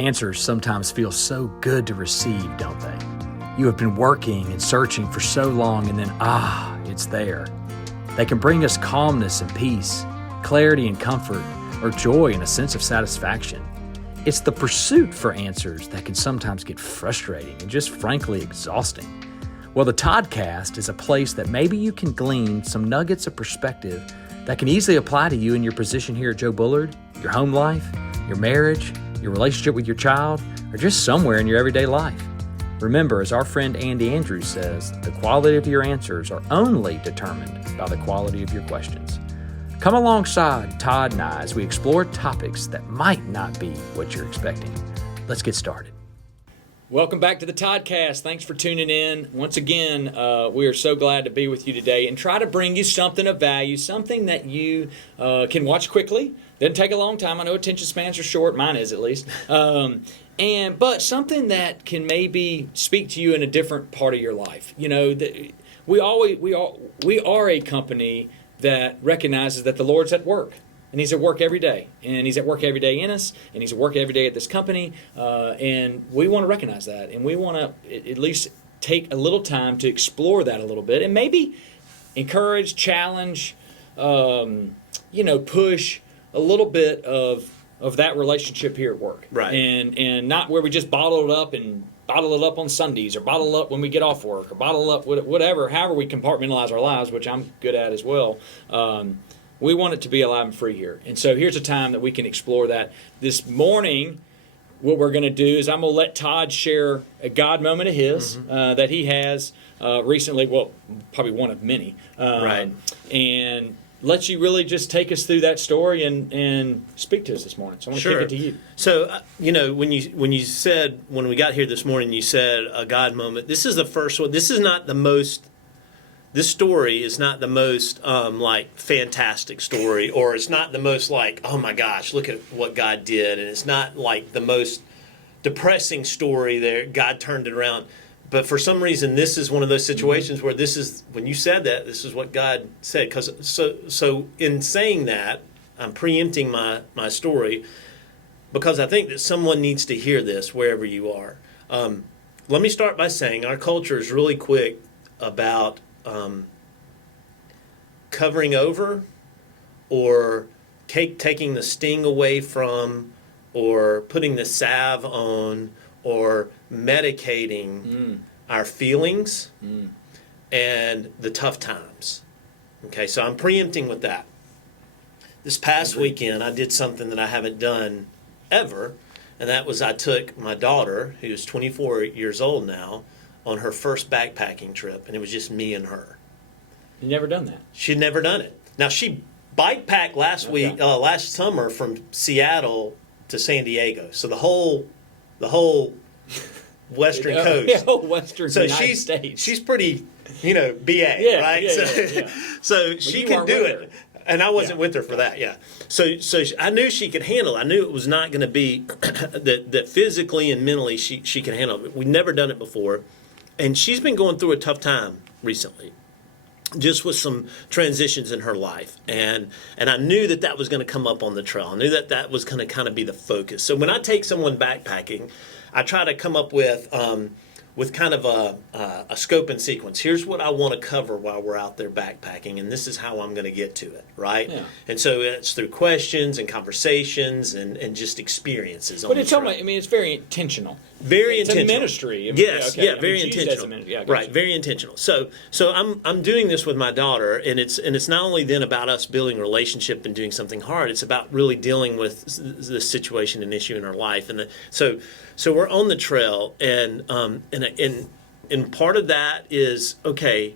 Answers sometimes feel so good to receive, don't they? You have been working and searching for so long, and then, it's there. They can bring us calmness and peace, clarity and comfort, or joy and a sense of satisfaction. It's the pursuit for answers that can sometimes get frustrating and just frankly exhausting. Well, the Toddcast is a place that maybe you can glean some nuggets of perspective that can easily apply to you in your position here at Joe Bullard, your home life, your marriage, your relationship with your child, or just somewhere in your everyday life. Remember, as our friend Andy Andrews says, the quality of your answers are only determined by the quality of your questions. Come alongside Todd and I as we explore topics that might not be what you're expecting. Let's get started. Welcome back to the Toddcast. Thanks for tuning in. Once again, we are so glad to be with you today and try to bring you something of value, something that you can watch quickly. Doesn't take a long time. I know attention spans are short. Mine is, at least. But something that can maybe speak to you in a different part of your life. You know, we are a company that recognizes that the Lord's at work. And He's at work every day. And He's at work every day in us. And He's at work every day at this company. And we want to recognize that. And we want to at least take a little time to explore that a little bit. And maybe encourage, challenge, push a little bit of that relationship here at work. Right. And not where we just bottle it up on Sundays, or bottle it up when we get off work, or bottle up however we compartmentalize our lives, which I'm good at as well. We want it to be alive and free here. And so here's a time that we can explore that. This morning, what we're going to do is I'm going to let Todd share a God moment of his that he has recently, well, probably one of many. Right. And let you really just take us through that story and speak to us this morning. So I want to kick it to you. So, when you said, when we got here this morning, you said a God moment. This is the first one. This story is not the most, fantastic story, or it's not the most oh my gosh, look at what God did. And it's not like the most depressing story there, God turned it around. But for some reason, this is one of those situations where this is, when you said that, this is what God said. So in saying that, I'm preempting my story because I think that someone needs to hear this wherever you are. Let me start by saying our culture is really quick about covering over or taking the sting away from or putting the salve on or medicating our feelings and the tough times. Okay, so I'm preempting with that. This past weekend, I did something that I haven't done ever, and that was I took my daughter, who's 24 years old now, on her first backpacking trip, and it was just me and her. You've never done that? She'd never done it. Now, she bikepacked last summer from Seattle to San Diego, so the whole Western coast. Yeah, whole Western United States. She's pretty, BA, right? So she can do it. And I wasn't with her for that, So I knew she could handle it. I knew it was not going to be that physically and mentally she can handle it. We'd never done it before. And she's been going through a tough time recently, just with some transitions in her life. And I knew that was going to come up on the trail. I knew that was going to kind of be the focus. So when I take someone backpacking, I try to come up with kind of a scope and sequence. Here's what I want to cover while we're out there backpacking, and this is how I'm going to get to it, right? Yeah. And so it's through questions and conversations and just experiences. But it's it's very intentional. Very it's intentional. It's a ministry. Very intentional. Right, very intentional. So I'm doing this with my daughter, and it's not only then about us building a relationship and doing something hard. It's about really dealing with the situation and issue in our life, So we're on the trail, and part of that is, okay,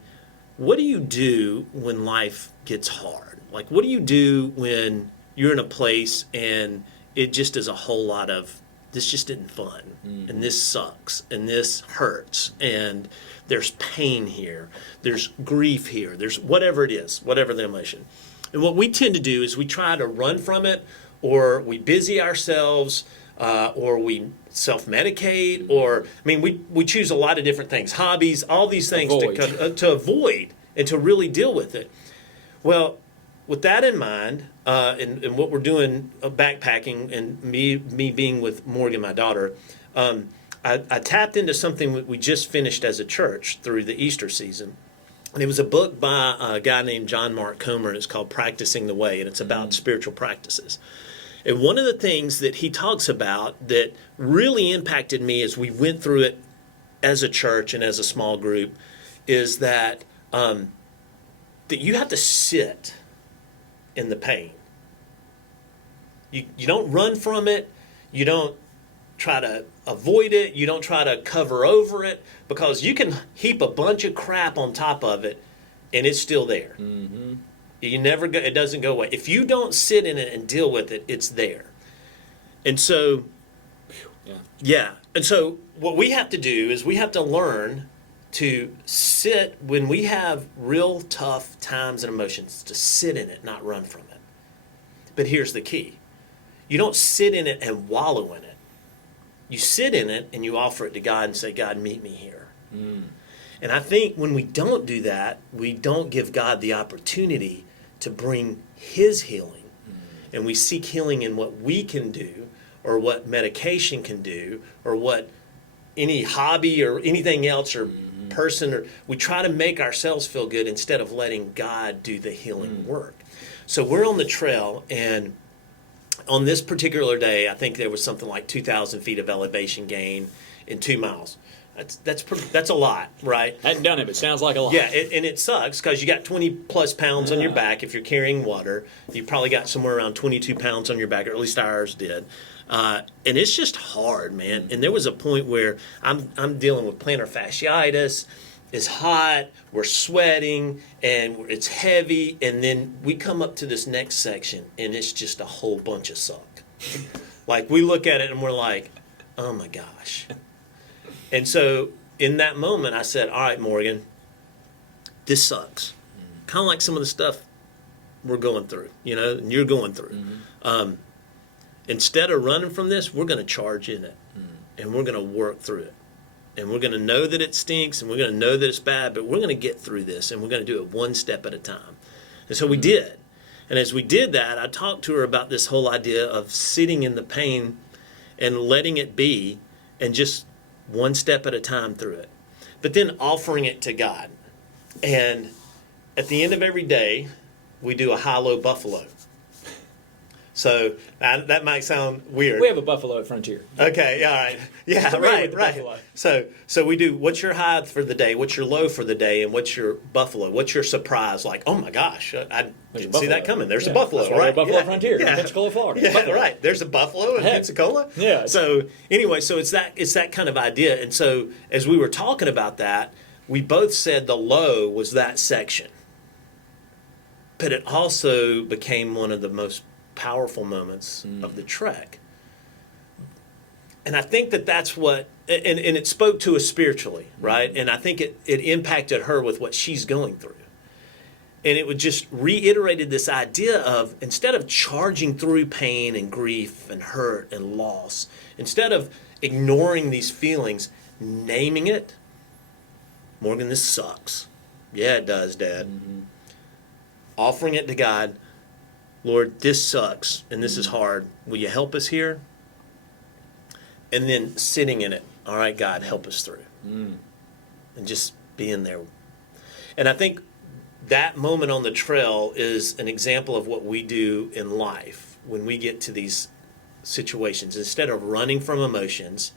what do you do when life gets hard? Like, what do you do when you're in a place and it just is a whole lot of, this just isn't fun, and this sucks, and this hurts, and there's pain here, there's grief here, there's whatever it is, whatever the emotion. And what we tend to do is we try to run from it, or we busy ourselves, or we self-medicate, or we choose a lot of different things, hobbies, all these things to avoid and to really deal with it. Well, with that in mind, and what we're doing, backpacking, and me being with Morgan, my daughter, I tapped into something we just finished as a church through the Easter season. And it was a book by a guy named John Mark Comer, and it's called Practicing the Way, and it's about spiritual practices. And one of the things that he talks about that really impacted me as we went through it as a church and as a small group is that that you have to sit in the pain. You don't run from it. You don't try to avoid it. You don't try to cover over it, because you can heap a bunch of crap on top of it and it's still there. Mm-hmm. It doesn't go away. If you don't sit in it and deal with it, it's there. And so, yeah. And so what we have to do is we have to learn to sit when we have real tough times and emotions, to sit in it, not run from it. But here's the key. You don't sit in it and wallow in it. You sit in it and you offer it to God and say, God, meet me here. Mm. And I think when we don't do that, we don't give God the opportunity to bring his healing. Mm. And we seek healing in what we can do, or what medication can do, or what any hobby or anything else or person, or we try to make ourselves feel good instead of letting God do the healing work. So we're on the trail, and on this particular day, I think there was something like 2,000 feet of elevation gain in 2 miles. That's a lot, right? I hadn't done it, but it sounds like a lot. Yeah, and it sucks because you got 20 plus pounds on your back if you're carrying water. You probably got somewhere around 22 pounds on your back, or at least ours did. And it's just hard, man. And there was a point where I'm dealing with plantar fasciitis. It's hot, we're sweating, and it's heavy. And then we come up to this next section, and it's just a whole bunch of suck. Like, we look at it, and we're like, oh, my gosh. And so in that moment, I said, all right, Morgan, this sucks. Kind of like some of the stuff we're going through, and you're going through. Mm-hmm. Instead of running from this, we're going to charge in it, and we're going to work through it. And we're going to know that it stinks, and we're going to know that it's bad, but we're going to get through this, and we're going to do it one step at a time. And so we did. And as we did that, I talked to her about this whole idea of sitting in the pain and letting it be, and just one step at a time through it. But then offering it to God. And at the end of every day, we do a high-low buffalo. So that might sound weird. We have a buffalo at Frontier. Okay, all right. Yeah, right. Buffalo. So we do, what's your high for the day, what's your low for the day, and what's your buffalo? What's your surprise? Like, oh my gosh, I didn't see that coming. There's a buffalo, right? Buffalo Frontier in Pensacola, Florida. Yeah, buffalo. Right. There's a buffalo in Pensacola? Yeah. So anyway, so it's that kind of idea. And so as we were talking about that, we both said the low was that section. But it also became one of the most powerful moments of the trek. And I think that's what, and it spoke to us spiritually, right? And I think it impacted her with what she's going through. And it would just reiterated this idea of, instead of charging through pain and grief and hurt and loss, instead of ignoring these feelings, naming it. Morgan, this sucks. Yeah, it does, Dad. Mm-hmm. Offering it to God. Lord, this sucks, and this is hard. Will you help us here? And then sitting in it. All right, God, help us through. And just being there. And I think that moment on the trail is an example of what we do in life when we get to these situations. Instead of running from emotions,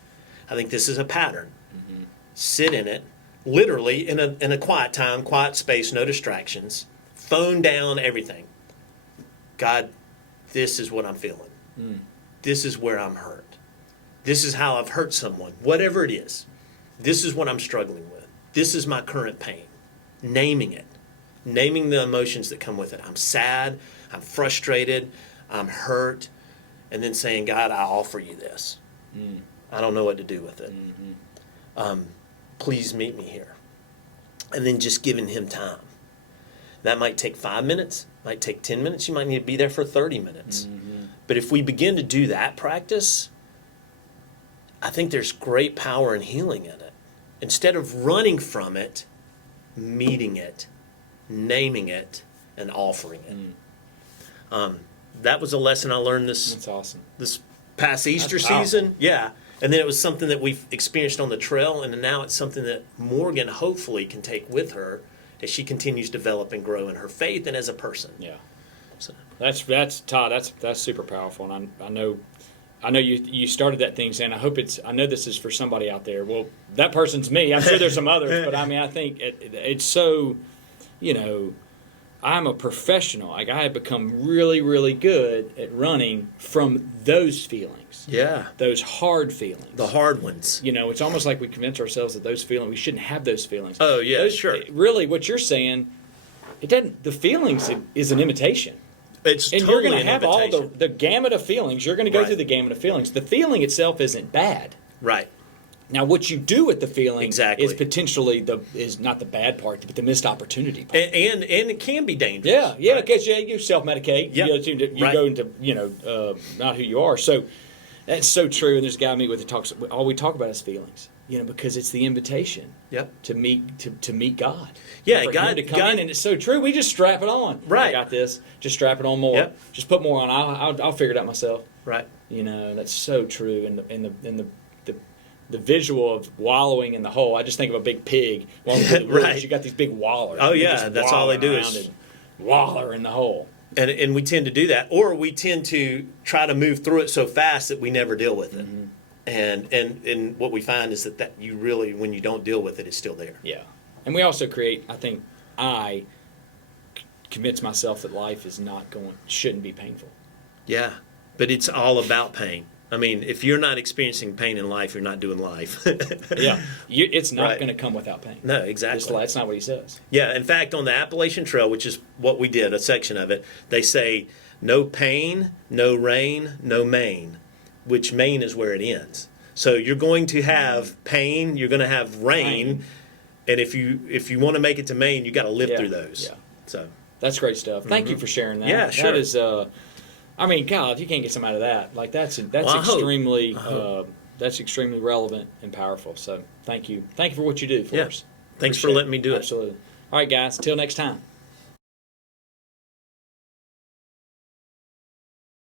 I think this is a pattern. Mm-hmm. Sit in it, literally in a quiet time, quiet space, no distractions. Phone down, everything. God, this is what I'm feeling. This is where I'm hurt. This is how I've hurt someone. Whatever it is, this is what I'm struggling with. This is my current pain. Naming it. Naming the emotions that come with it. I'm sad. I'm frustrated. I'm hurt. And then saying, God, I offer you this. I don't know what to do with it. Mm-hmm. Please meet me here. And then just giving him time. That might take 5 minutes, might take 10 minutes. You might need to be there for 30 minutes. Mm-hmm. But if we begin to do that practice, I think there's great power and healing in it. Instead of running from it, meeting it, naming it, and offering it. that was a lesson I learned That's awesome. this past Easter season. Yeah. And then it was something that we've experienced on the trail, and now it's something that Morgan hopefully can take with her as she continues to develop and grow in her faith and as a person. Yeah. So That's Todd. That's super powerful, and I know you started that thing saying, I know this is for somebody out there. Well, that person's me. I'm sure there's some others, but I mean, I think it's so, I'm a professional. Like, I have become really, really good at running from those feelings. Yeah. Those hard feelings. The hard ones. It's almost like we convince ourselves that those feelings, we shouldn't have those feelings. Oh, yeah, sure. Really, what you're saying, the feelings is an imitation. It's and totally you're going to have all the gamut of feelings. You're going to go Right. through the gamut of feelings. The feeling itself isn't bad. Right. Now, what you do with the feeling Exactly. is potentially is not the bad part, but the missed opportunity part. And it can be dangerous. Yeah, right? because you self-medicate. Yep. You Right. go into not who you are. So that's so true. And there's a guy I meet with that talks. All we talk about is feelings. Because it's the invitation. Yep. To meet God. Yeah, For God Him to come in, and it's so true. We just strap it on. Right. I got this. Just strap it on more. Yep. Just put more on. I'll figure it out myself. Right. That's so true. And the visual of wallowing in the hole. I just think of a big pig. Right. You got these big wallers. Oh, They yeah, just that's all they do wallow is- around and waller in the hole. And we tend to do that, or we tend to try to move through it so fast that we never deal with it. Mm-hmm. And what we find is that you really, when you don't deal with it, it's still there. Yeah. And we also create, I convince myself that life shouldn't be painful. Yeah, but it's all about pain. I mean, if you're not experiencing pain in life, you're not doing life. Yeah. It's not Right. going to come without pain. No, exactly. That's not what he says. Yeah, in fact, on the Appalachian Trail, which is what we did, a section of it, they say, no pain, no rain, no Maine, which Maine is where it ends. So you're going to have pain, you're going to have rain, and if you want to make it to Maine, you got to live through those. Yeah. So That's great stuff. Thank you for sharing that. Yeah, sure. That is, God, if you can't get some out of that, like that's Well, I hope. extremely that's extremely relevant and powerful. So thank you for what you do for us. Thanks for Appreciate letting me do it. Absolutely. All right, guys. Till next time.